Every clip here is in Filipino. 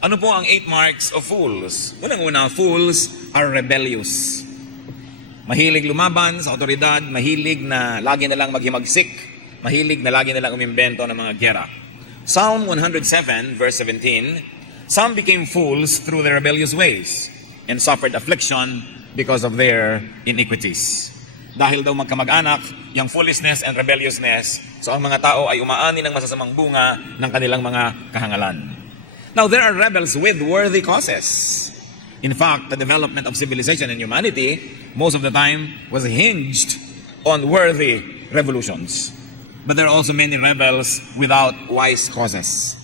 Ano po ang 8 marks of fools? Unang-una, fools are rebellious. Mahilig lumaban sa otoridad, mahilig na lagi na lang maghimagsik, mahilig na lagi na lang umimbento ng mga giyera. Psalm 107 verse 17, some became fools through their rebellious ways and suffered affliction because of their iniquities. Dahil daw magkamag-anak, yung foolishness and rebelliousness, so ang mga tao ay umaani ng masasamang bunga ng kanilang mga kahangalan. Now, there are rebels with worthy causes. In fact, the development of civilization and humanity, most of the time, was hinged on worthy revolutions. But there are also many rebels without wise causes.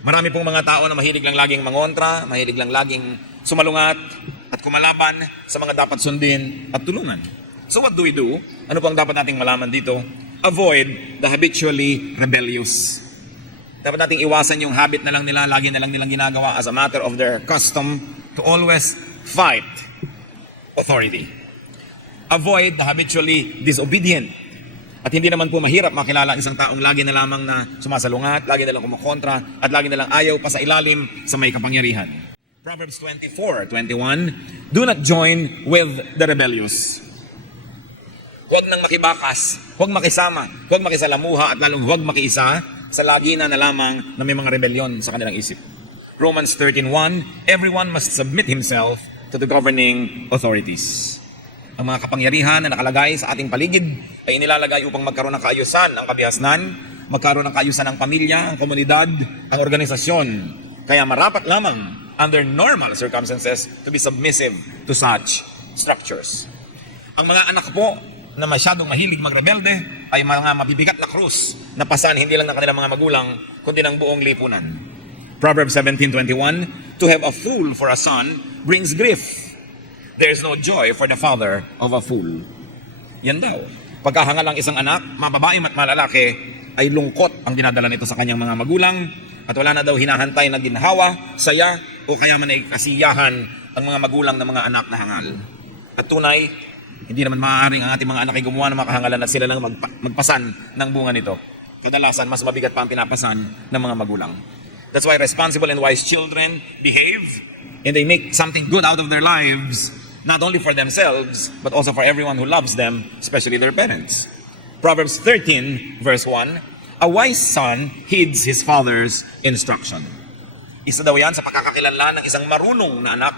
Marami pong mga tao na mahilig lang laging mangontra, mahilig lang laging sumalungat at kumalaban sa mga dapat sundin at tulungan. So what do we do? Ano pang dapat nating malaman dito? Avoid the habitually rebellious. Dapat nating iwasan yung habit na lang nila, lagi na lang nilang ginagawa as a matter of their custom to always fight authority. Avoid the habitually disobedient. At hindi naman po mahirap makilala ang isang taong lagi na lamang na sumasalungat, lagi na lang kumakontra, at lagi na lang ayaw pa sa ilalim sa may kapangyarihan. Proverbs 24:21, do not join with the rebellious. Huwag nang makibakas, huwag makisama, huwag makisalamuha, at lalong huwag makiisa sa lagi na lamang na may mga rebellion sa kanilang isip. Romans 13:1, everyone must submit himself to the governing authorities. Ang mga kapangyarihan na nakalagay sa ating paligid ay inilalagay upang magkaroon ng kaayusan ang kabihasnan, magkaroon ng kaayusan ang pamilya, ang komunidad, ang organisasyon. Kaya marapat lamang under normal circumstances to be submissive to such structures. Ang mga anak po na masyadong mahilig magrebelde ay mga mabibigat na krus na pasan hindi lang ng kanilang mga magulang kundi ng buong lipunan. Proverbs 17:21, to have a fool for a son brings grief. There is no joy for the father of a fool. Yan daw. Pagkahangal ang isang anak, mababae at malalaki, ay lungkot ang dinadala nito sa kanyang mga magulang at wala na daw hinahantay na ginhawa, saya o kaya man ay kasiyahan ang mga magulang ng mga anak na hangal. At tunay, hindi naman maaaring ang ating mga anak ay gumawa ng makahangalan at sila lang magpasan ng bunga nito. Kadalasan, mas mabigat pa ang pinapasan ng mga magulang. That's why responsible and wise children behave and they make something good out of their lives, not only for themselves, but also for everyone who loves them, especially their parents. Proverbs 13, verse 1, a wise son heeds his father's instruction. Isa daw yan sa pagkakakilanlan ng isang marunong na anak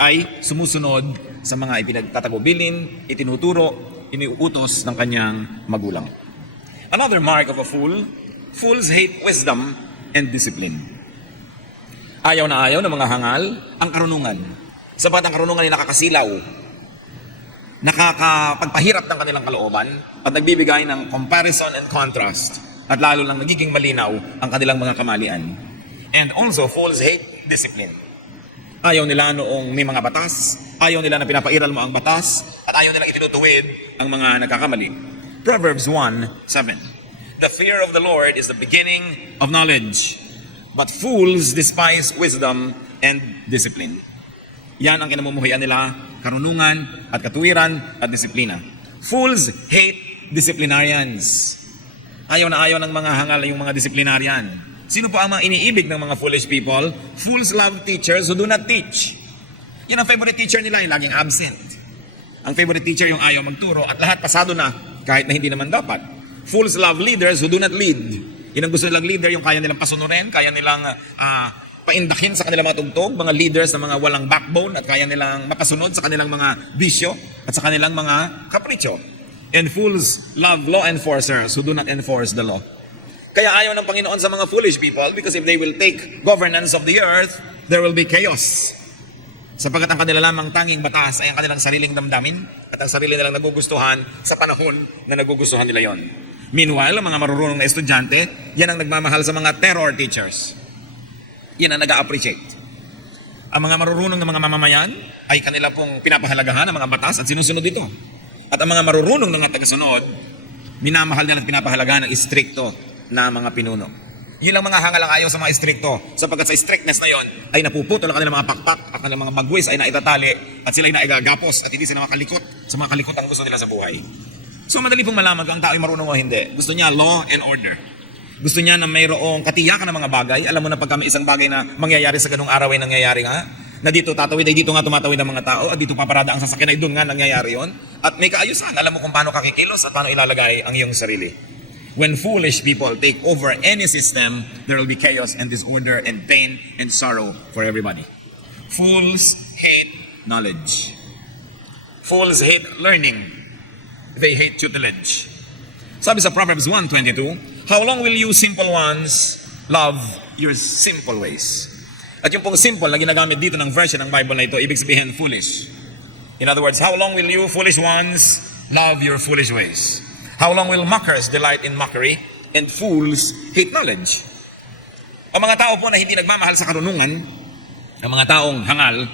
ay sumusunod sa mga ipinagtatagubilin, itinuturo, iniuutos ng kanyang magulang. Another mark of a fool, fools hate wisdom and discipline. Ayaw na ayaw ng mga hangal ang karunungan. Sapat ang karunungan ay nakakasilaw, nakakapagpahirap ng kanilang kalooban, at nagbibigay ng comparison and contrast, at lalo lang nagiging malinaw ang kanilang mga kamalian. And also, fools hate discipline. Ayaw nila noong may mga batas, ayaw nila na pinapairal mo ang batas, at ayaw nilang itinutuwid ang mga nagkakamali. Proverbs 1:7, the fear of the Lord is the beginning of knowledge, but fools despise wisdom and discipline. Yan ang kinamumuhian nila, karunungan at katuwiran at disiplina. Fools hate disciplinarians. Ayaw na ayaw ng mga hangal yung mga disiplinarian. Sino po ang mga iniibig ng mga foolish people? Fools love teachers who do not teach. Yan ang favorite teacher nila, yung laging absent. Ang favorite teacher yung ayaw magturo at lahat pasado na kahit na hindi naman dapat. Fools love leaders who do not lead. Yan ang gusto nilang leader, yung kaya nilang pasunurin, kaya nilang paindakin sa kanilang mga tugtog, mga leaders na mga walang backbone at kaya nilang mapasunod sa kanilang mga bisyo at sa kanilang mga kapritsyo. And fools love law enforcers who do not enforce the law. Kaya ayaw ng Panginoon sa mga foolish people because if they will take governance of the earth, there will be chaos. Sapagkat ang kanila lamang tanging batas ay ang kanilang sariling damdamin at ang sarili nilang nagugustuhan sa panahon na nagugustuhan nila yon. Meanwhile, ang mga marurunong na estudyante, yan ang nagmamahal sa mga terror teachers. Yan ang nag-a-appreciate. Ang mga marurunong na mga mamamayan ay kanila pong pinapahalagahan ang mga batas at sinusunod ito. At ang mga marurunong na tagasunod, minamahal nila at pinapahalagahan ng istrikto na mga pinuno. Yun lang mga hangal ang ayaw sa mga istrikto, sapagkat sa strictness na yon ay napuputol ang kanilang mga pakpak at kanilang mga bagwis ay naitatali at sila ay naigagapos at hindi sila makalikot sa mga kalikotang gusto nila sa buhay. So madali pong malaman kung ang tao ay marunong o hindi. Gusto niya law and order. Gusto niya na mayroong katiyakan ng mga bagay. Alam mo na pagka may isang bagay na mangyayari sa ganung araw ay nangyayari nga, na dito tatawid ay dito nga tumatawid ang mga tao, at dito paparada ang sasakyan ay doon nga nangyayari yon. At may kaayusan. Alam mo kung paano kakikilos at paano ilalagay ang iyong sarili. When foolish people take over any system, there will be chaos and disorder and pain and sorrow for everybody. Fools hate knowledge. Fools hate learning. They hate tutelage. Sabi sa Proverbs 1:22, how long will you simple ones love your simple ways? At yung pong simple na ginagamit dito ng version ng Bible na ito, ibig sabihin foolish. In other words, how long will you foolish ones love your foolish ways? How long will mockers delight in mockery and fools hate knowledge? Ang mga tao po na hindi nagmamahal sa karunungan, ang mga taong hangal,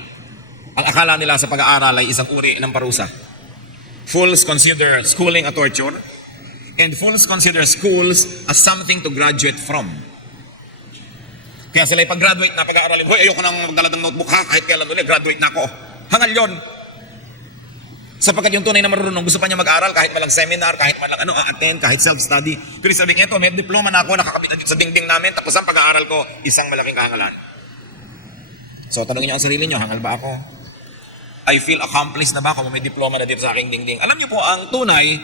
ang akala nila sa pag-aaral ay isang uri ng parusa. Fools consider schooling a torture, and fools consider schools as something to graduate from. Kaya sila pag-graduate na pag-aaralin, hoy, ayoko nang magdala ng notebook ha, kahit kailan ulit, graduate na ako. Hangal yon. Sapagkat yung tunay na marunong, gusto pa niya mag-aral kahit malang seminar, kahit malang attend, kahit self-study. Pero sabi niya, ito, may diploma na ako, nakakabit na dito sa dingding namin, tapos ang pag-aaral ko, isang malaking kahangalan. So, tanongin niyo ang sarili niyo, hangal ba ako? I feel accomplished na ba ako, may diploma na dito sa aking dingding? Alam niyo po, ang tunay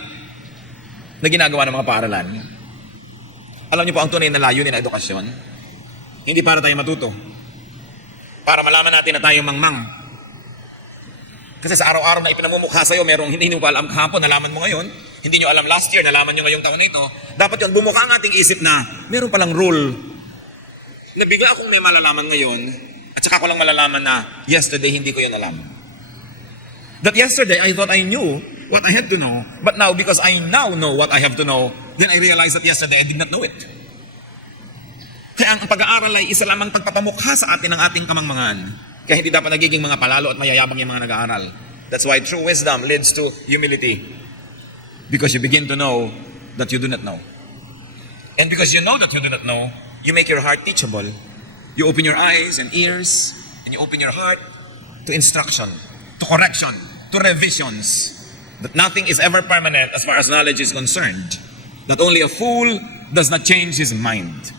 na ginagawa ng mga paaralan, alam niyo po, ang tunay na layunin ng edukasyon, hindi para tayo matuto, para malaman natin na tayo mangmang. Kasi sa araw-araw na ipinamumukha sa'yo, merong hindi nyo pa alam kahapon, nalaman mo ngayon, hindi nyo alam last year, nalaman nyo ngayong taon na ito, dapat yun, bumukha ang ating isip na meron palang rule na bigla akong may malalaman ngayon, at saka ko lang malalaman na yesterday hindi ko yun alam. That yesterday, I thought I knew what I had to know, but now, because I now know what I have to know, then I realized that yesterday I did not know it. Kaya ang pag-aaral ay isa lamang pagpapamukha sa atin ng ating kamangmangan. Kaya hindi dapat nagiging mga palalo at mayayabang yung mga nag-aaral. That's why true wisdom leads to humility. Because you begin to know that you do not know. And because you know that you do not know, you make your heart teachable. You open your eyes and ears, and you open your heart to instruction, to correction, to revisions. That nothing is ever permanent as far as knowledge is concerned. That only a fool does not change his mind.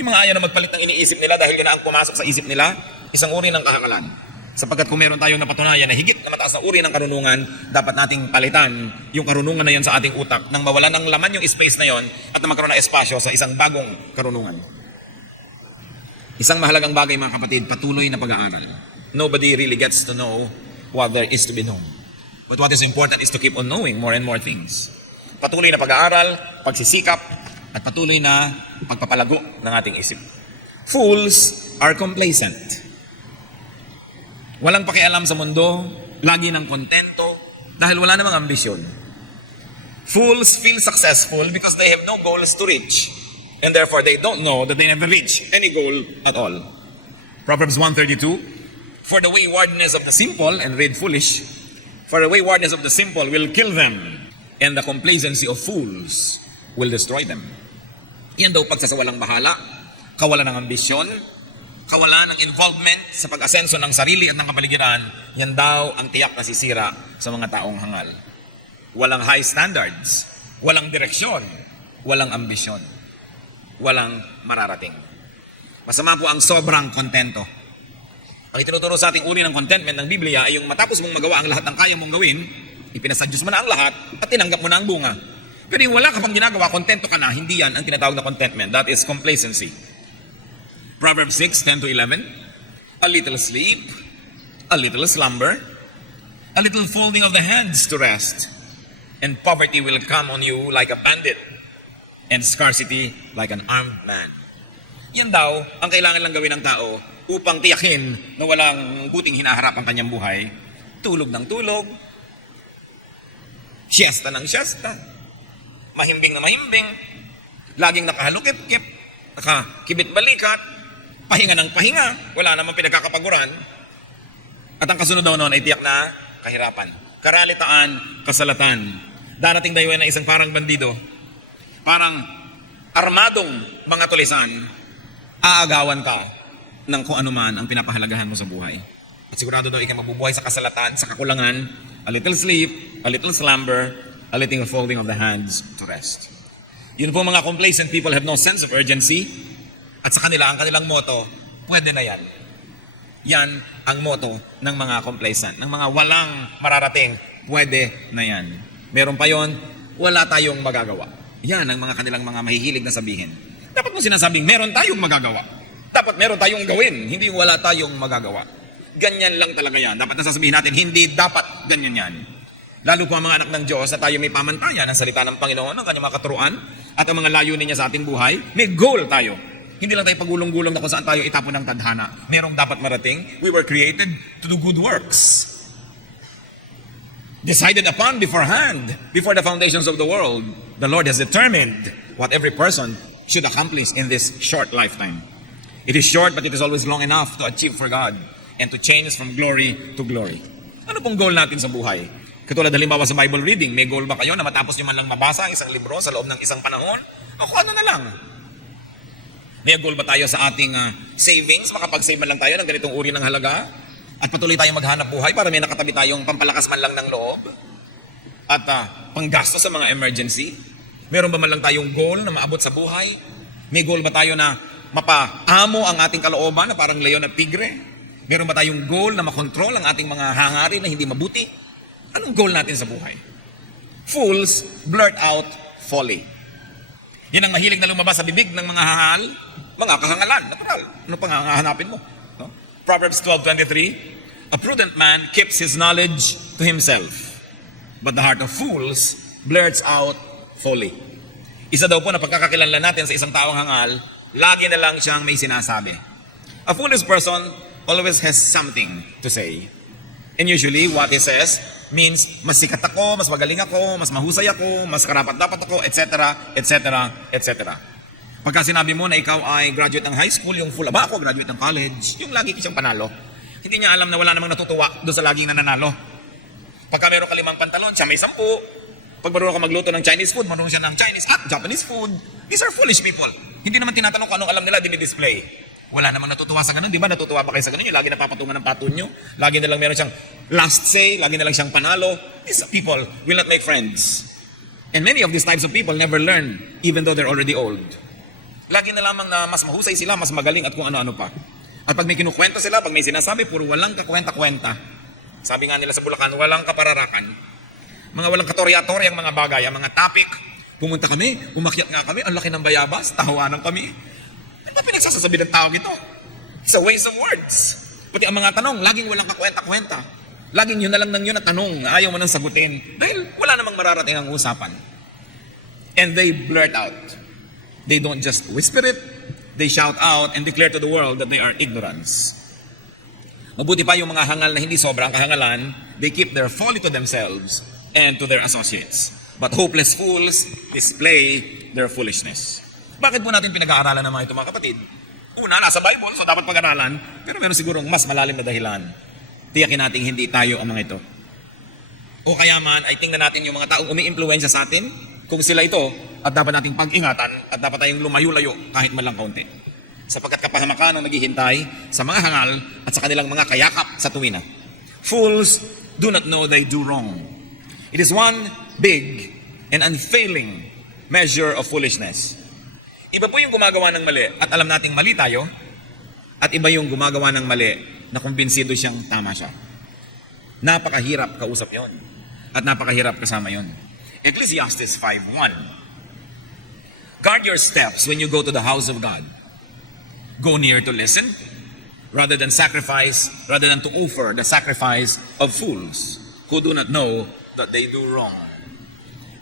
Yung mga ayaw na magpalit ng iniisip nila dahil yun na ang pumasok sa isip nila, isang uri ng kahangalan. Sapagkat kung meron tayong napatunayan na higit na mataas na uri ng karunungan, dapat nating palitan yung karunungan na yan sa ating utak nang mawala ng laman yung space na yon at na magkaroon ng espasyo sa isang bagong karunungan. Isang mahalagang bagay mga kapatid, patuloy na pag-aaral. Nobody really gets to know what there is to be known. But what is important is to keep on knowing more and more things. Patuloy na pag-aaral, pagsisikap, at patuloy na pagpapalago ng ating isip. Fools are complacent. Walang pakialam sa mundo, lagi ng kontento, dahil wala namang ambisyon. Fools feel successful because they have no goals to reach, and therefore they don't know that they never reach any goal at all. Proverbs 1:32, for the waywardness of the simple, and read foolish, for the waywardness of the simple will kill them, and the complacency of fools will destroy them. Yan daw pagsasawalang bahala, kawalan ng ambisyon, kawalan ng involvement sa pag-asenso ng sarili at ng kapaligiran, yan daw ang tiyak na sisira sa mga taong hangal. Walang high standards, walang direksyon, walang ambisyon, walang mararating. Masama po ang sobrang kontento. Ang itinuturo sa ating uri ng contentment ng Biblia ay yung matapos mong magawa ang lahat ng kaya mong gawin, ipinasadyos mo na ang lahat at tinanggap mo na ang bunga. Pero yung wala ka pang ginagawa, kontento ka na, hindi yan ang tinatawag na contentment. That is complacency. Proverbs 6:10-11, a little sleep, a little slumber, a little folding of the hands to rest, and poverty will come on you like a bandit, and scarcity like an armed man. Yan daw ang kailangan lang gawin ng tao upang tiyakin na walang buting hinaharap ang kanyang buhay. Tulog ng tulog, siesta ng siesta, mahimbing na mahimbing, laging nakahalukip-kip, nakakibit-balikat, pahinga ng pahinga, wala namang pinagkakapaguran. At ang kasunod daw noon ay tiyak na kahirapan, karalitaan, kasalatan. Darating daw na isang parang bandido, parang armadong mga tulisan, aagawan ka ng kung anuman ang pinapahalagahan mo sa buhay. At sigurado daw ikaw mabubuhay sa kasalatan, sa kakulangan, a little sleep, a little slumber, a little folding of the hands to rest. Yun po mga complacent people have no sense of urgency. At sa kanila, ang kanilang motto, pwede na yan. Yan ang motto ng mga complacent, ng mga walang mararating, pwede na yan. Meron pa yon, wala tayong magagawa. Yan ang mga kanilang mga mahihilig na sabihin. Dapat mo sinasabing meron tayong magagawa. Dapat meron tayong gawin, hindi wala tayong magagawa. Ganyan lang talaga yan. Dapat nasasabihin natin, hindi dapat ganyan yan. Lalo po ang mga anak ng Diyos na tayo may pamantayan ng salita ng Panginoon, ng kanyang mga katuruan, at ang mga layunin niya sa ating buhay, may goal tayo. Hindi lang tayo pagulong-gulong na kung saan tayo itapon ng tadhana. Merong dapat marating. We were created to do good works. Decided upon beforehand, before the foundations of the world, the Lord has determined what every person should accomplish in this short lifetime. It is short, but it is always long enough to achieve for God and to change from glory to glory. Ano pong goal natin sa buhay? Katulad halimbawa sa Bible reading, may goal ba kayo na matapos nyo man lang mabasa ang isang libro sa loob ng isang panahon? O kung ano na lang. May goal ba tayo sa ating savings? Makapag-save man lang tayo ng ganitong uri ng halaga? At patuloy tayong maghanap buhay para may nakatabi tayong pampalakas man lang ng loob? At panggasto sa mga emergency? Meron ba man lang tayong goal na maabot sa buhay? May goal ba tayo na mapaamo ang ating kalooban na parang leon at tigre? Meron ba tayong goal na makontrol ang ating mga hangarin na hindi mabuti? Anong goal natin sa buhay? Fools blurt out folly. Yan ang mahilig na lumabas sa bibig ng mga hangal, mga kahangalan. Natural. Ano pang hahanapin mo? No? Proverbs 12:23, a prudent man keeps his knowledge to himself, but the heart of fools blurts out folly. Isa daw po na pagkakakilanlan natin sa isang taong hangal, lagi na lang siyang may sinasabi. A foolish person always has something to say. And usually, what he says means, mas sikat ako, mas magaling ako, mas mahusay ako, mas karapat-dapat ako, etc., etc., etc. Pagka sinabi mo na ikaw ay graduate ng high school, yung full ba ako, graduate ng college, yung lagi siyang panalo. Hindi niya alam na wala namang natutuwa doon sa laging nananalo. Pagka meron ka 5 pantalon, siya may 10. Pag marunong ka magluto ng Chinese food, marunong siya ng Chinese at Japanese food. These are foolish people. Hindi naman tinatanong kung anong alam nila, dinidisplay. Wala namang natutuwa sa ganun. Di ba natutuwa ba kayo sa ganun? Yung lagi napapatungan ng patun nyo. Lagi na lang meron siyang last say. Lagi na lang siyang panalo. These people will not make friends. And many of these types of people never learn even though they're already old. Lagi na lamang na mas mahusay sila, mas magaling at kung ano-ano pa. At pag may kinukwento sila, pag may sinasabi, puro walang kakwenta-kwenta. Sabi nga nila sa Bulacan, walang kapararakan. Mga walang katorya-torya ang mga bagay, ang mga topic. Pumunta kami, umakyat nga kami, ang laki ng bayabas, tahawanan kami. Ano ba pinagsasasabi ng tao ito? It's a waste of words. Pati ang mga tanong, laging walang kakwenta-kwenta. Laging yun na lang ng yun na tanong, ayaw mo nang sagutin. Dahil wala namang mararating ang usapan. And they blurt out. They don't just whisper it, they shout out and declare to the world that they are ignorance. Mabuti pa yung mga hangal na hindi sobrang kahangalan, they keep their folly to themselves and to their associates. But hopeless fools display their foolishness. Bakit po natin pinag-aaralan ng mga ito mga kapatid? Una, nasa Bible, so dapat pag-aralan, pero meron sigurong mas malalim na dahilan. Tiyakin natin hindi tayo ang mga ito. O kaya man, ay tingnan natin yung mga taong umi-impluwensya sa atin, kung sila ito, at dapat nating pag-ingatan, at dapat tayong lumayo-layo kahit man lang kaunti. Sapagkat kapahamakan ang naghihintay sa mga hangal at sa kanilang mga kayakap sa tuwina. Fools do not know they do wrong. It is one big and unfailing measure of foolishness. Iba po yung gumagawa ng mali at alam nating mali tayo, at iba yung gumagawa ng mali na kumbinsido siyang tama siya. Napakahirap kausap yon at napakahirap kasama yon. Ecclesiastes 5:1. Guard your steps when you go to the house of God. Go near to listen, rather than to offer the sacrifice of fools who do not know that they do wrong.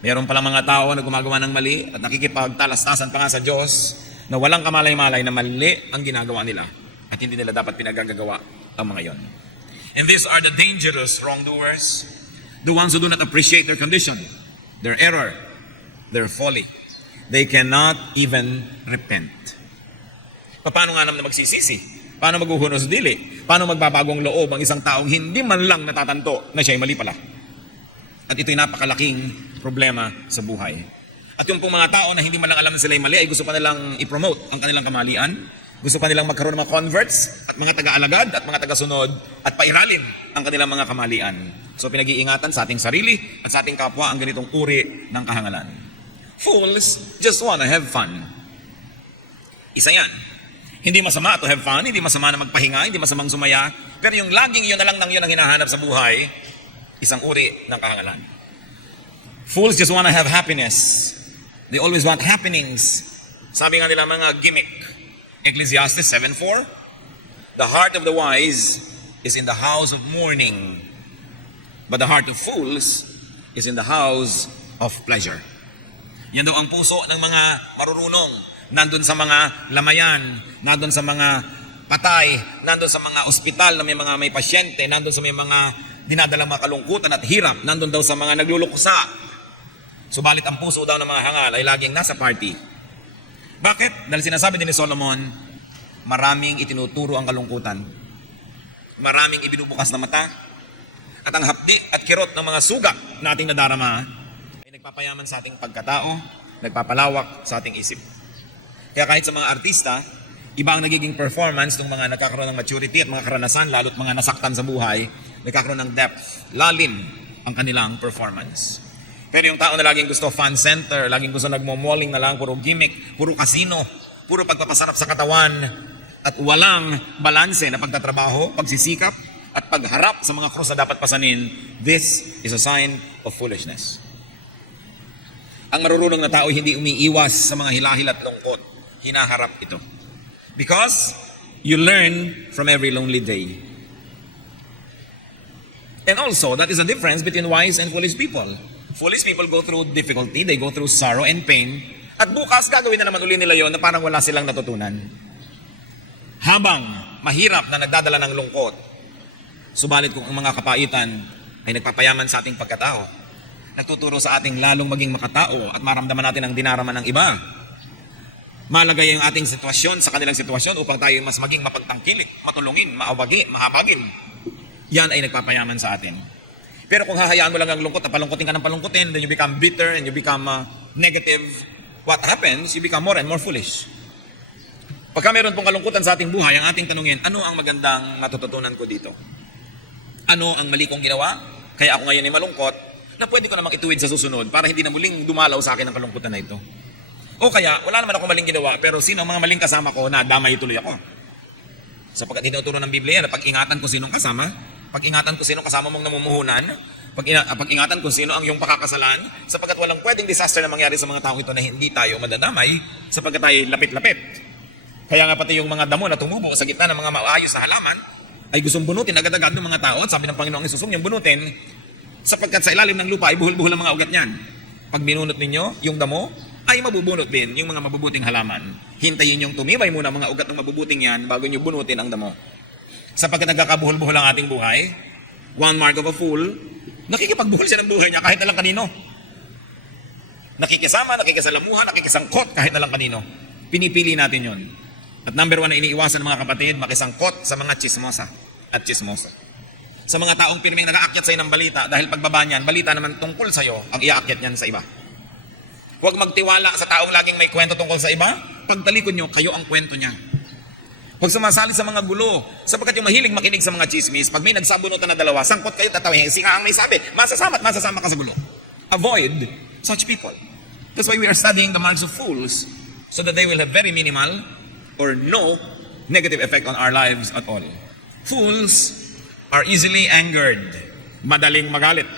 Meron palang mga tao na gumagawa ng mali at nakikipagtalastasan pa nga sa Diyos na walang kamalay-malay na mali ang ginagawa nila at hindi nila dapat pinagagagawa ang mga yon. And these are the dangerous wrongdoers, the ones who do not appreciate their condition, their error, their folly. They cannot even repent. Paano nga naman magsisisi? Paano maghuhunos dili? Paano magbabagong loob ang isang taong hindi man lang natatanto na siya'y mali pala? At ito'y napakalaking problema sa buhay. At yung pong mga tao na hindi man lang alam na sila'y mali ay gusto pa nilang i-promote ang kanilang kamalian. Gusto pa nilang magkaroon ng mga converts at mga taga-alagad at mga taga-sunod at pairalim ang kanilang mga kamalian. So pinag-iingatan sa ating sarili at sa ating kapwa ang ganitong uri ng kahangalan. Fools just wanna have fun. Isa yan. Hindi masama to have fun, hindi masama na magpahinga, hindi masamang sumaya, pero yung laging yun na lang ng yun ang hinahanap sa buhay, isang uri ng kahangalan. Fools just wanna have happiness. They always want happenings. Sabi nga nila mga gimmick. Ecclesiastes 7:4, the heart of the wise is in the house of mourning, but the heart of fools is in the house of pleasure. Yan daw ang puso ng mga marurunong. Nandun sa mga lamayan, nandun sa mga patay, nandun sa mga ospital na may pasyente, nandun sa may mga dinadalang mga kalungkutan at hirap, nandun daw sa mga nagluluksa. Subalit ang puso daw ng mga hangal ay laging nasa party. Bakit? Dahil sinasabi din ni Solomon, maraming itinuturo ang kalungkutan. Maraming ibinubukas na mata. At ang hapdi at kirot ng mga sugat na ating nadarama ay nagpapayaman sa ating pagkatao, nagpapalawak sa ating isip. Kaya kahit sa mga artista, iba ang nagiging performance ng mga nagkakaroon ng maturity at mga karanasan, lalo't mga nasaktan sa buhay, nagkakaroon ng depth, lalim ang kanilang performance. Pero yung tao na laging gusto fan center, laging gusto nagmo-malling na lang, puro gimmick, puro casino, puro pagpapasarap sa katawan, at walang balanse na pagtatrabaho, pagsisikap, at pagharap sa mga krus na dapat pasanin, this is a sign of foolishness. Ang marurunong na tao hindi umiiwas sa mga hilahil at lungkot. Hinaharap ito. Because you learn from every lonely day. And also, that is a difference between wise and foolish people. Foolish people go through difficulty, they go through sorrow and pain, at bukas gagawin na naman uli nila yon na parang wala silang natutunan. Habang mahirap na nagdadala ng lungkot, subalit kung ang mga kapaitan ay nagpapayaman sa ating pagkatao, nagtuturo sa ating lalong maging makatao at maramdaman natin ang dinarama ng iba. Malagay yung ating sitwasyon sa kanilang sitwasyon upang tayo mas maging mapagtangkilik, matulungin, maawagi, mahabagin. Yan ay nagpapayaman sa atin. Pero kung hahayaan mo lang ang lungkot at palungkutin ka ng palungkutin, then you become bitter and you become negative, what happens? You become more and more foolish. Pagka meron pong kalungkutan sa ating buhay, ang ating tanungin, ano ang magandang matututunan ko dito? Ano ang mali kong ginawa? Kaya ako ngayon ay malungkot, na pwede ko namang ituwid sa susunod para hindi na muling dumalaw sa akin ang kalungkutan na ito. O kaya, wala naman ako maling ginawa, pero sino ang mga maling kasama ko na damay tuloy ako? Sapagkat tinuturo ng Biblia na pag-ingatan kung sinong kasama, pag-ingatan kung sinong kasama mong namumuhunan, pag-ingatan kung sino ang iyong pakakasalan, sapagkat walang pwedeng disaster na mangyari sa mga taong ito na hindi tayo madadamay, sapagkat tayo lapit-lapit. Kaya nga pati yung mga damo na tumubo sa gitna ng mga maayos na halaman, ay gustong bunutin agad-agad ng mga tao, at sabi ng Panginoong Hesus, yung bunutin, sapagkat sa ilalim ng lupa ay buhol-buhol ang mga ugat niyan. Pag binunot ninyo yung damo, ay mabubunot din yung mga mabubuting halaman. Hintayin yung tumibay muna mga ugat ng mabubuting yan bago nyo bunutin ang damo. Sapagkat nagkakabuhol-buhol ang ating buhay, one mark of a fool, nakikipagbuhol siya ng buhay niya kahit na lang kanino. Nakikisama, nakikisalamuha, nakikisangkot kahit na lang kanino. Pinipili natin yon. At number 1 na iniiwasan mga kapatid, makisangkot sa mga chismosa at chismosa. Sa mga taong pirmeng nag-aakyat sa'yo ng balita, dahil pagbaba niyan, balita naman tungkol sa'yo, ang iaakyat niyan sa iba. Huwag magtiwala sa taong laging may kwento tungkol sa iba. Pagtalikod nyo, kayo ang kwento niya. Huwag sumasali sa mga gulo. Sapagkat yung mahilig makinig sa mga chismis, pag may nagsabunutan na dalawa, sangkot kayo, tatawin, singa ang may sabi, masasama ka sa gulo. Avoid such people. That's why we are studying the marks of fools, so that they will have very minimal or no negative effect on our lives at all. Fools are easily angered. Madaling magalit.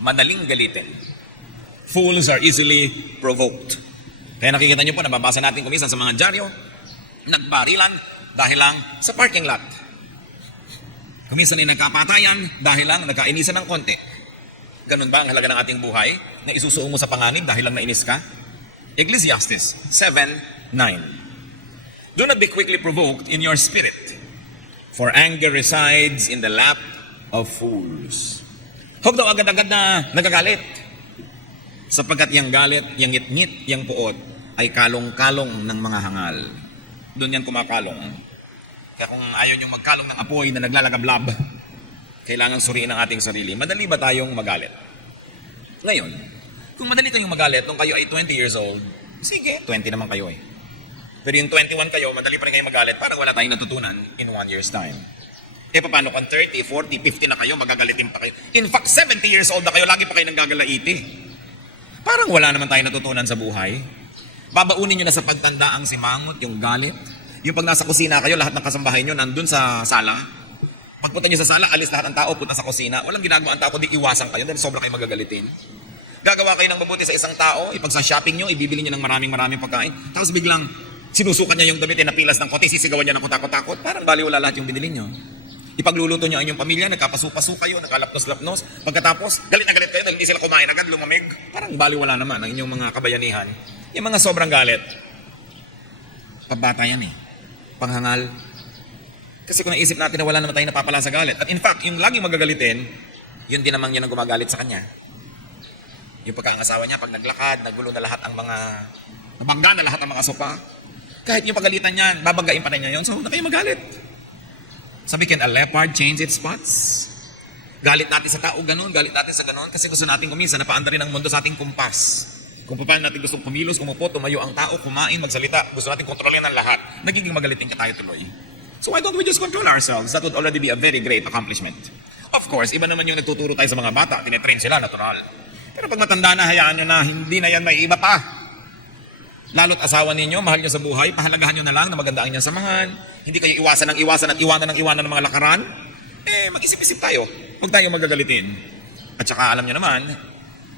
Madaling galitin. Fools are easily provoked. Kaya nakikita nyo po, nababasa natin kumisan sa mga dyaryo, nagbarilan dahil lang sa parking lot. Kumisan ay nagkapatayan dahil lang nagkainisan ng konti. Ganun ba ang halaga ng ating buhay na isusuong mo sa panganib dahil lang nainis ka? Ecclesiastes 7:9. Do not be quickly provoked in your spirit, for anger resides in the lap of fools. Huwag daw agad-agad na nagagalit. Sapagkat yung galit, yung ngit-ngit, yung puot, ay kalong-kalong ng mga hangal. Doon yan kumakalong. Kaya kung ayaw nyo magkalong ng apoy na naglalagablab, kailangan suriin ang ating sarili. Madali ba tayong magalit? Ngayon, kung madali kayong magalit nung kayo ay 20 years old, sige, 20 naman kayo eh. Pero yung 21 kayo, madali pa rin kayong magalit, parang wala tayong natutunan in 1 year's time. Eh paano kung 30, 40, 50 na kayo, magagalitin pa kayo. In fact, 70 years old na kayo, lagi pa kayo nang gagalaiti. Parang wala naman tayo natutunan sa buhay. Babaunin nyo na sa pagtanda ang simangot, yung galit. Yung pag nasa kusina kayo, lahat ng kasambahay nyo nandun sa sala. Pagpunta nyo sa sala, alis lahat ng tao, punta sa kusina. Walang ginagawa ang tao, kundi iwasan kayo dahil sobra kayo magagalitin. Gagawa kayo ng mabuti sa isang tao, ipag sa shopping nyo, ibibili nyo ng maraming pagkain. Tapos biglang sinusukat niya yung damit, napilas ng kote, sisigawan niya ng kutakot-takot. Parang baliwala lahat yung binili nyo. Ipagluluto nyo ang inyong pamilya, nagkapasupaso kayo, nagkalapnos-lapnos. Pagkatapos, galit na galit kayo dahil hindi sila kumain agad, lumamig. Parang baliwala naman ang inyong mga kabayanihan. Yung mga sobrang galit. Pabata yan eh. Panghangal. Kasi kung naisip natin na wala naman tayo napapala sa galit. At in fact, yung laging magagalitin, yun din naman yun ang gumagalit sa kanya. Yung pagkaangasawa niya, pag naglakad, nagulo na lahat ang mga, nabangga na lahat ang mga sopa. Kahit yung pagalitan niya, babanggain pa rin niya yun. So, na kayo magalit. Sabi, can a leopard change its spots? Galit natin sa tao, ganun. Galit natin sa ganun. Kasi gusto natin kuminsan, napaanda rin ang mundo sa ating kumpas. Kung paano natin gustong pumilos, kumupo, tumayo ang tao, kumain, magsalita. Gusto natin kontrolin ang lahat. Nagiging magalitin ka tayo tuloy. So why don't we just control ourselves? That would already be a very great accomplishment. Of course, iba naman yung nagtuturo tayo sa mga bata. Tinetrain sila, natural. Pero pag matanda na, hayaan nyo na, hindi na yan may iba pa. Lalo't asawa ninyo, mahal nyo sa buhay, pahalagahan nyo na lang na maganda ang inyong samahan. Hindi kayo iwasan at iwanan ng mga lakaran. Mag-isip-isip tayo. Huwag tayo magagalitin. At saka alam nyo naman,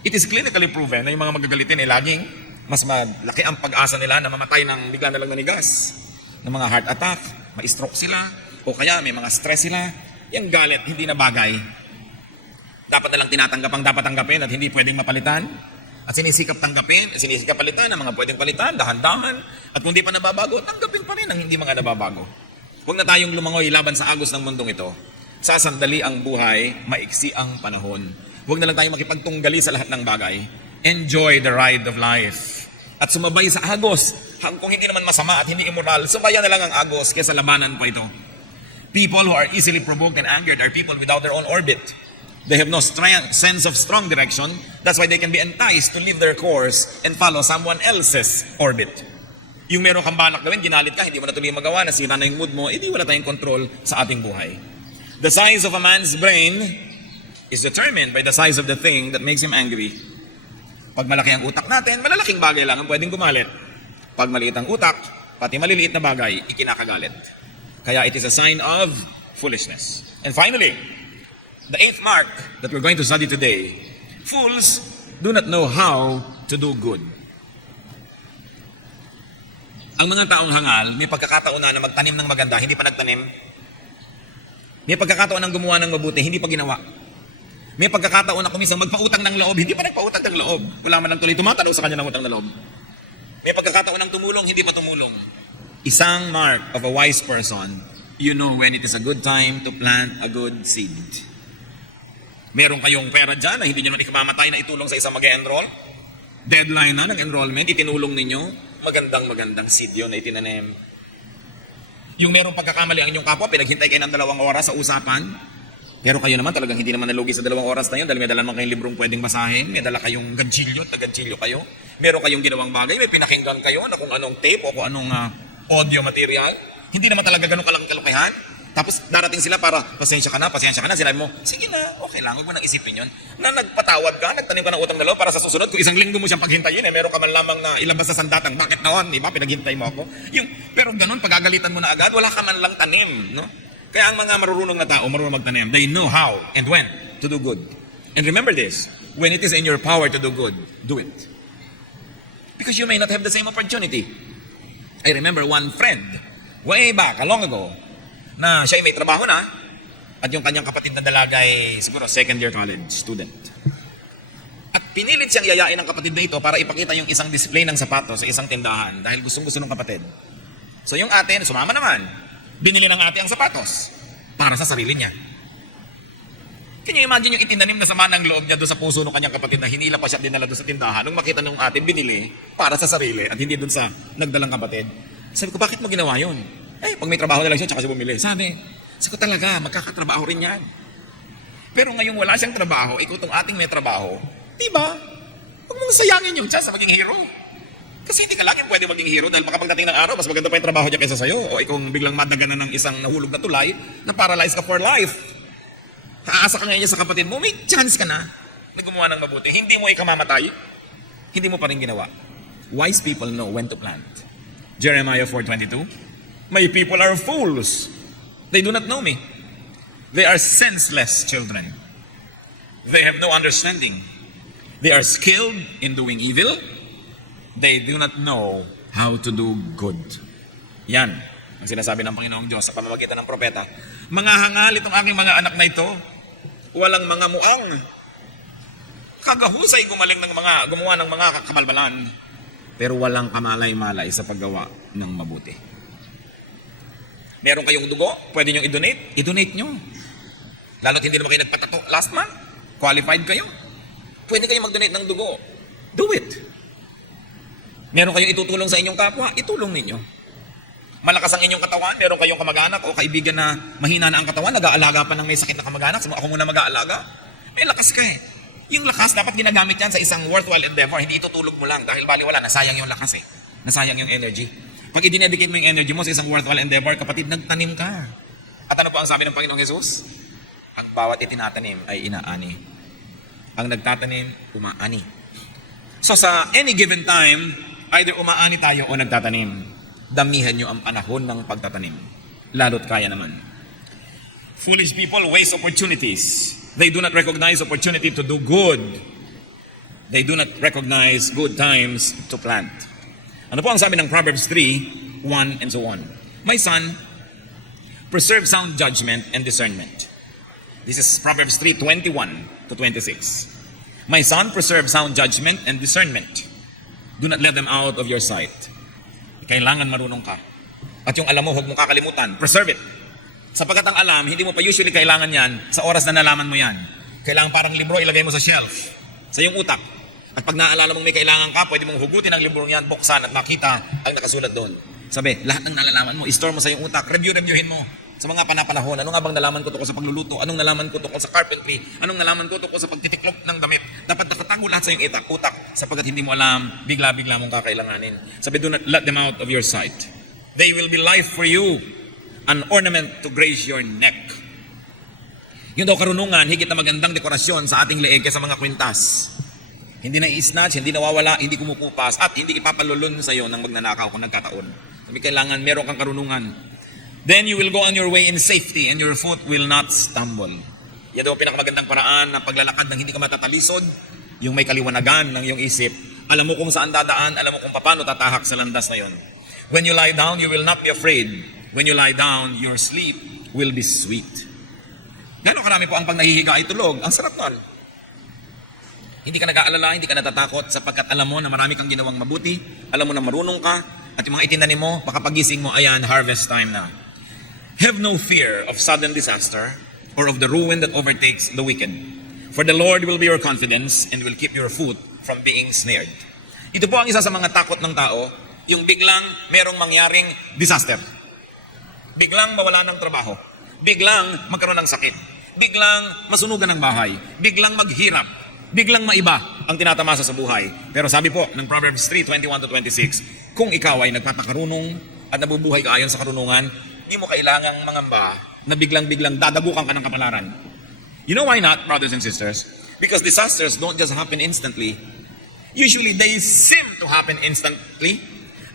it is clinically proven na yung mga magagalitin laging mas malaki ang pag-asa nila na mamatay ng bigla na lang nanigas. Ng mga heart attack, ma-stroke sila, o kaya may mga stress sila. Yung galit, hindi na bagay. Dapat na lang tinatanggap ang dapat tanggapin at hindi pwedeng mapalitan. At sinisikap tanggapin, sinisikap palitan ang mga pwedeng palitan, dahan-dahan. At kung di pa nababago, tanggapin pa rin ang hindi mga nababago. Huwag na tayong lumangoy laban sa agos ng mundong ito. Sasandali ang buhay, maiksi ang panahon. Huwag na lang tayong makipagtunggali sa lahat ng bagay. Enjoy the ride of life. At sumabay sa agos. Kung hindi naman masama at hindi immoral, subayan na lang ang agos kaysa labanan pa ito. People who are easily provoked and angered are people without their own orbit. They have no sense of strong direction. That's why they can be enticed to leave their course and follow someone else's orbit. Yung meron kang balak gawin, ginalit ka, hindi mo na tuloy magawa, nasira na yung mood mo, edi wala tayong control sa ating buhay. The size of a man's brain is determined by the size of the thing that makes him angry. Pag malaki ang utak natin, malalaking bagay lang ang pwedeng gumalit. Pag maliit ang utak, pati maliliit na bagay, ikinakagalit. Kaya it is a sign of foolishness. And finally, the 8th mark that we're going to study today, fools do not know how to do good. Ang mga taong hangal, may pagkakataon na magtanim ng maganda, hindi pa nagtanim. May pagkakataon ng gumawa ng mabuti, hindi pa ginawa. May pagkakataon na kumisang magpautang ng loob, hindi pa nagpautang ng loob. Wala man lang tuloy tumatalo sa kanya ng utang na loob. May pagkakataon ng tumulong, hindi pa tumulong. Isang mark of a wise person, you know when it is a good time to plant a good seed. Meron kayong pera dyan na hindi nyo naman ikamamatay na itulong sa isang mag-enroll. Deadline na ng enrollment, itinulong ninyo. Magandang seed yun na itinanim. Yung merong pagkakamali ang inyong kapwa, pinaghintay kayo ng 2 oras sa usapan. Pero kayo naman talagang hindi naman nalugi sa 2 oras na yun dahil may dala naman kayong librong pwedeng basahin, may dala kayong ganchilyo, taganchilyo kayo. Meron kayong ginawang bagay, may pinakinggan kayo na kung anong tape o kung anong audio material. Hindi naman talaga ganun kalukihan. Tapos darating sila para, pasensya ka na. Sinabi mo, sige na, okay lang, huwag mo nang isipin yun. Na nagpatawad ka, nagtanim ka ng utang na loob para sa susunod. Kung isang linggo mo siyang paghintayin, meron ka man lamang na ilabas sa sandatang, bakit noon, di ba, pinaghintay mo ako. Pero ganun, pagagalitan mo na agad, wala ka man lang tanim, no? Kaya ang mga marurunong na tao, marunong magtanim, they know how and when to do good. And remember this, when it is in your power to do good, do it. Because you may not have the same opportunity. I remember one friend, way back, long ago, na siya ay may trabaho na, at yung kanyang kapatid na dalaga ay siguro second year college student. At pinilit siyang yayain ng kapatid na ito para ipakita yung isang display ng sapatos sa isang tindahan dahil gustong-gusto ng kapatid. So yung ate, sumama naman. Binili ng ate ang sapatos para sa sarili niya. Can you imagine yung itinanim na sama ng loob niya doon sa puso ng kanyang kapatid na hinila pa siya dinala doon sa tindahan nung makita ng ate binili para sa sarili at hindi doon sa nagdalang kapatid. Sabi ko, bakit mo ginawa yun? Pag may trabaho na lang siya, tsaka siya bumili. Sabi ko talaga, magkakatrabaho rin yan. Pero ngayong wala siyang trabaho, ikaw itong ating may trabaho, di ba? Huwag mong sayangin yung chance sa maging hero. Kasi hindi ka laging pwede maging hero dahil baka pagdating ng araw, mas maganda pa yung trabaho niya kaysa sa'yo. O ikaw biglang madaganan ng isang nahulog na tulay na paralyzed ka for life. Aasa ka ngayon sa kapatid mo, may chance ka na gumawa ng mabuti. Hindi mo ikamamatay. hindi mo pa rin ginawa. Wise people know when to plant. Jeremiah 4:22, my people are fools. They do not know me. They are senseless children. They have no understanding. They are skilled in doing evil. They do not know how to do good. Yan ang sinasabi ng Panginoong Diyos sa pamamagitan ng propeta. Mga hangal itong aking mga anak na ito, walang mga muang. Kagahusay gumawa ng mga kamalbalan, pero walang kamalay-malay sa paggawa ng mabuti. Meron kayong dugo, pwede nyo i-donate, i-donate nyo. Lalo't hindi naman kayo nagpatato last month, qualified kayo. Pwede kayo mag-donate ng dugo. Do it. Meron kayong itutulong sa inyong kapwa, itulong ninyo. Malakas ang inyong katawan, meron kayong kamag-anak o kaibigan na mahina na ang katawan, nag-aalaga pa ng may sakit na kamag-anak, ako muna mag-aalaga. May lakas ka eh. Yung lakas, dapat ginagamit yan sa isang worthwhile endeavor, hindi itutulog mo lang dahil baliwala, nasayang yung lakas eh. Nasayang yung energy. Pag i-dedicate mo yung energy mo sa isang worthwhile endeavor, kapatid, nagtanim ka. At ano po ang sabi ng Panginoong Jesus? Ang bawat itinatanim ay inaani. Ang nagtatanim, umaani. So sa any given time, either umaani tayo o nagtatanim. Damihan nyo ang panahon ng pagtatanim. Lalo't kaya naman. Foolish people waste opportunities. They do not recognize opportunity to do good. They do not recognize good times to plant. Ano po ang sabi ng Proverbs 3:1 and so on? My son, preserve sound judgment and discernment. This is Proverbs 3:21 to 26. My son, preserve sound judgment and discernment. Do not let them out of your sight. Kailangan marunong ka. At yung alam mo, huwag mong kakalimutan. Preserve it. Sapagkat ang alam, hindi mo pa usually kailangan yan sa oras na nalaman mo yan. Kailangan parang libro, ilagay mo sa shelf, sa iyong utak. At pag naalala mong may kailangan ka, pwede mong hugutin ang librong yan, buksan at makita ang nakasulat doon. Sabi, lahat ng nalalaman mo, i-store mo sa iyong utak, reviewin mo sa mga panapanahon. Ano nga bang nalaman ko tungkol sa pagluluto? Anong nalaman ko tungkol sa carpentry? Anong nalaman ko tungkol sa pagtitiklop ng damit? Dapat nakatago lahat sa iyong utak, sapagkat hindi mo alam, bigla-bigla mong kakailanganin. Sabi, do not let them out of your sight. They will be life for you, an ornament to grace your neck. Yun daw karunungan, higit na magandang dekorasyon sa ating leeg kaysa mga kwintas. Hindi na i-snatch, hindi nawawala, hindi kumukupas, at hindi ipapalulun sa iyo ng magnanakaw kung nagkataon. Sabi, kailangan meron kang karunungan. Then you will go on your way in safety and your foot will not stumble. Yan daw ang pinakamagandang paraan ng paglalakad ng hindi ka matatalisod, yung may kaliwanagan ng iyong isip. Alam mo kung saan dadaan, alam mo kung paano tatahak sa landas na yon. When you lie down, you will not be afraid. When you lie down, your sleep will be sweet. Gano'ng karami po ang pag nahihiga ay tulog? Ang sarap nun. Hindi ka nag-aalala, hindi ka natatakot sapagkat alam mo na marami kang ginawang mabuti, alam mo na marunong ka, at yung mga itinanim mo, makapagising mo, ayan, harvest time na. Have no fear of sudden disaster or of the ruin that overtakes the wicked. For the Lord will be your confidence and will keep your foot from being snared. Ito po ang isa sa mga takot ng tao, yung biglang merong mangyaring disaster. Biglang mawala ng trabaho. Biglang magkaroon ng sakit. Biglang masunugan ng bahay. Biglang maghirap. Biglang maiba ang tinatamasa sa buhay. Pero sabi po ng Proverbs 3:21 to 26, kung ikaw ay nagpapakarunong at nabubuhay ka ayon sa karunungan, hindi mo kailangang mangamba na biglang-biglang dadagukan ka ng kapalaran. You know why not, brothers and sisters? Because disasters don't just happen instantly. Usually they seem to happen instantly,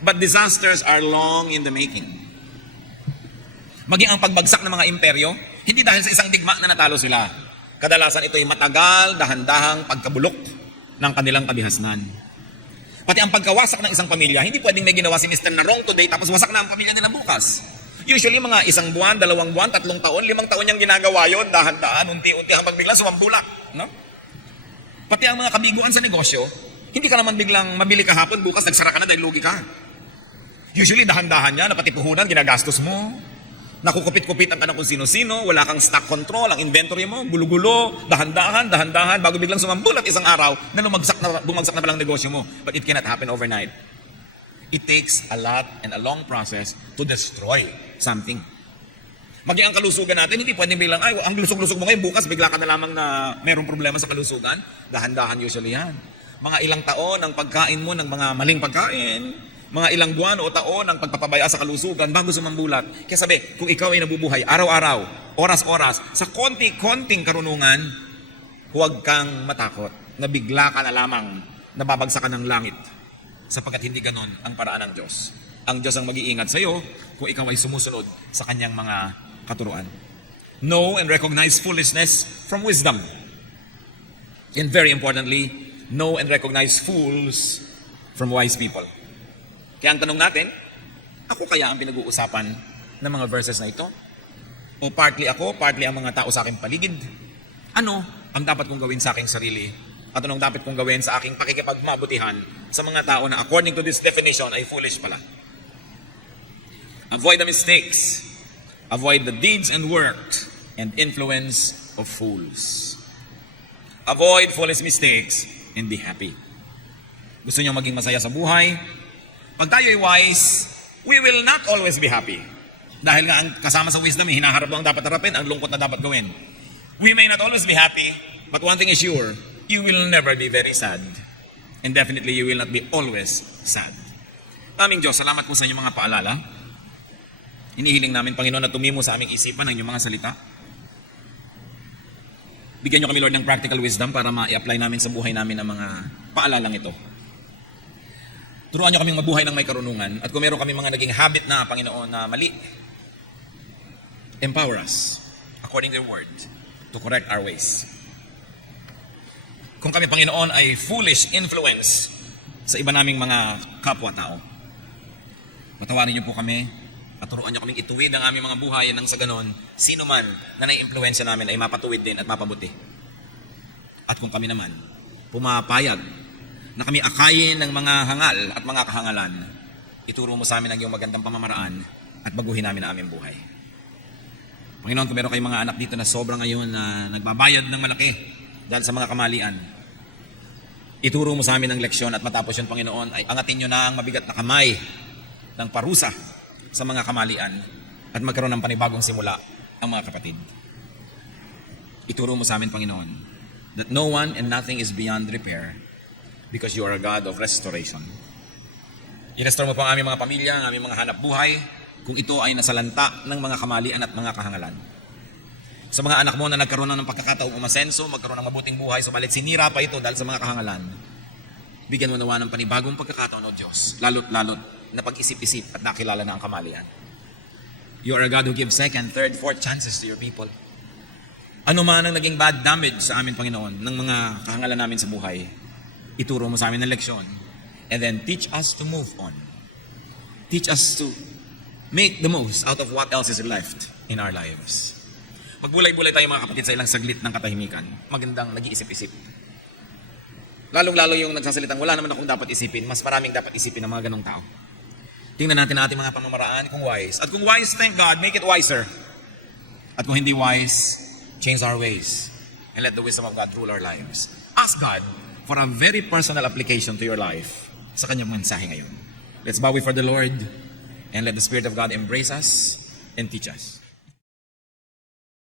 but disasters are long in the making. Maging ang pagbagsak ng mga imperyo, hindi dahil sa isang digma na natalo sila. Kadalasan ito ay matagal, dahan-dahang pagkabulok ng kanilang kabihasnan. Pati ang pagkawasak ng isang pamilya, hindi pwedeng may ginawa si Mr. na wrong today tapos wasak na ang pamilya nila bukas. Usually mga 1 buwan, 2 buwan, 3 taon, 5 taon niyang ginagawa yon, dahan-dahan, unti-unti hanggang biglang sumambulak. No? Pati ang mga kabiguan sa negosyo, hindi ka naman biglang mabili kahapon, bukas nagsara ka na dahil lugi ka. Usually dahan-dahan niya, napati puhunan, ginagastos mo. Nakukupit-kupitan ka na kung sino-sino, wala kang stock control, ang inventory mo, gulo-gulo, dahan-dahan, bago biglang sumambulat isang araw na bumagsak na palang negosyo mo. But it cannot happen overnight. It takes a lot and a long process to destroy something. Maging ang kalusugan natin, hindi pwedeng bilang, ay, ang lusog-lusog mo ngayon, bukas bigla ka na lamang na mayroong problema sa kalusugan. Dahan-dahan usually yan. Mga ilang taon ang pagkain mo ng mga maling pagkain, mga ilang buwan o taon ang pagpapabaya sa kalusugan bago sumambulat. Kaya sabi, kung ikaw ay nabubuhay araw-araw, oras-oras, sa konti-konting karunungan, huwag kang matakot na bigla ka na lamang nababagsakan ng langit. Sapagkat hindi ganon ang paraan ng Diyos. Ang Diyos ang mag-iingat sa iyo kung ikaw ay sumusunod sa kanyang mga katuruan. Know and recognize foolishness from wisdom. And very importantly, know and recognize fools from wise people. Kaya ang tanong natin, ako kaya ang pinag-uusapan ng mga verses na ito? O partly ako, partly ang mga tao sa aking paligid? Ano ang dapat kong gawin sa aking sarili? At anong dapat kong gawin sa aking pakikipagmabutihan sa mga tao na according to this definition ay foolish pala? Avoid the mistakes. Avoid the deeds and works and influence of fools. Avoid foolish mistakes and be happy. Gusto niyo maging masaya sa buhay? Pag tayo ay wise, we will not always be happy. Dahil nga ang kasama sa wisdom, hinaharap mo ang dapat harapin, ang lungkot na dapat gawin. We may not always be happy, but one thing is sure, you will never be very sad. And definitely, you will not be always sad. Aming Diyos, salamat po sa inyong mga paalala. Hinihiling namin, Panginoon, na tumimo sa aming isipan ang inyong mga salita. Bigyan niyo kami, Lord, ng practical wisdom para ma-apply namin sa buhay namin ang mga paalalang ito. Turuan niyo kaming mabuhay ng may karunungan at kung meron kami mga naging habit na, Panginoon, na mali, empower us, according to your word, to correct our ways. Kung kami, Panginoon, ay foolish influence sa iba naming mga kapwa-tao, patawarin niyo po kami at turuan niyo kaming ituwid ang aming mga buhay nang sa ganon, sino man na nai-impluensya namin ay mapatuwid din at mapabuti. At kung kami naman, pumapayag na kami akayin ng mga hangal at mga kahangalan, ituro mo sa amin ang iyong magandang pamamaraan at baguhin namin ang aming buhay. Panginoon, kung meron kayong mga anak dito na sobrang ngayon na nagbabayad ng malaki dahil sa mga kamalian, ituro mo sa amin ang leksyon at matapos yun, Panginoon, ay angatin nyo na ang mabigat na kamay ng parusa sa mga kamalian at magkaroon ng panibagong simula ang mga kapatid. Ituro mo sa amin, Panginoon, that no one and nothing is beyond repair because you are a God of restoration. I-restore mo po ang aming mga pamilya, ang aming mga hanap buhay, kung ito ay nasalanta ng mga kamalian at mga kahangalan. Sa mga anak mo na nagkaroon ng pagkakataong umasenso, magkaroon ng mabuting buhay, subalit sinira pa ito dahil sa mga kahangalan, bigyan mo nawa ng panibagong pagkakataon, O Diyos, lalot-lalot na pag-isip-isip at nakilala na ang kamalian. You are a God who gives second, third, fourth chances to your people. Ano man ang naging bad damage sa amin, Panginoon, ng mga kahangalan namin sa buhay, ituro mo sa amin ng leksyon. And then teach us to move on. Teach us to make the most out of what else is left in our lives. Magbulay-bulay tayo mga kapatid sa ilang saglit ng katahimikan. Magandang nag-iisip-isip. Lalong-lalo yung nagsasalitang wala naman akong dapat isipin, mas maraming dapat isipin ng mga ganong tao. Tingnan natin ang ating mga pamamaraan kung wise. At kung wise, thank God, make it wiser. At kung hindi wise, change our ways. And let the wisdom of God rule our lives. Ask God for a very personal application to your life sa kanyang mensahe ngayon. Let's bow before the Lord and let the Spirit of God embrace us and teach us.